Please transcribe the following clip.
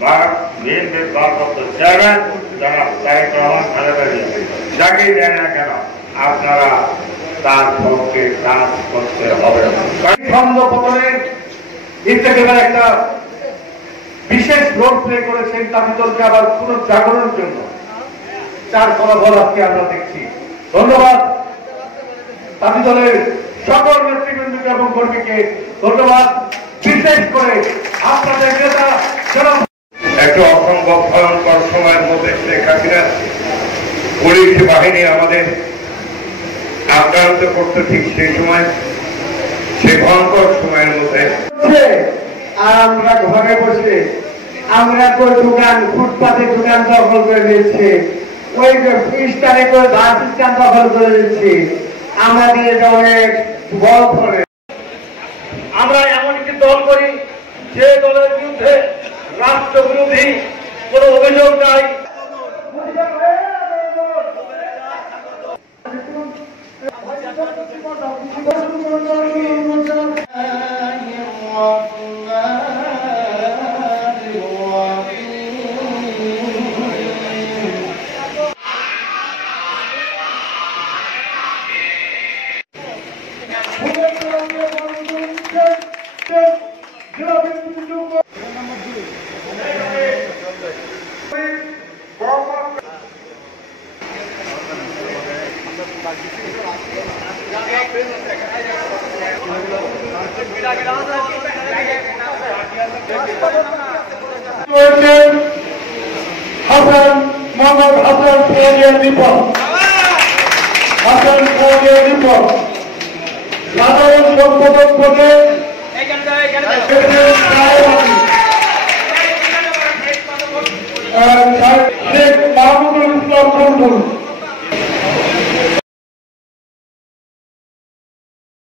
বিএনপির ভারপ্রাপ্ত চেয়ারম্যান জনাব তারেক রহমান খালেদা জিয়া যাকেই দেন না কেন আপনারা তার পক্ষে কাজ করতে হবে। পতনের ইত্তেফাকের একটা বিশেষ রোল প্লে করেছেন তামিদলকে আবার পুনর্জাগরণের জন্য, যার ফলাফল আজকে আমরা দেখছি। ধন্যবাদ তামিদলের সকল নেতৃবৃন্দকে এবং কর্মীকে, ধন্যবাদ বিশেষ করে আপনাদের নেতা একটা অসম্ভব ভয়ঙ্কর সময়ের মধ্যে শেখ হাসিনা পুলিশ বাহিনী আমাদের আক্রান্ত করতে ঠিক সেই সময়, সেই ভয়ঙ্কর সময়ের মধ্যে আমরা ঘরে বসে আমরা তো দোকান ফুটপাতে দোকান দখল করে নিচ্ছি, ওই স্টারে করে বাস স্ট্যান্ড দখল করে নিচ্ছি, আমাদের এটা অনেক বল করে। আমরা এমন একটি দল করি যে দলের বিরুদ্ধে রাষ্ট্রবিরোধী কোন অভিযোগ নাই। হাসান মোহাম্মদ হাসান ফৌজিয়া দীপক, হাসান ফৌজিয়া দীপক সাধারণ সম্পাদক পদে শেখ মাহমুদুল ইসলাম মন্ডল।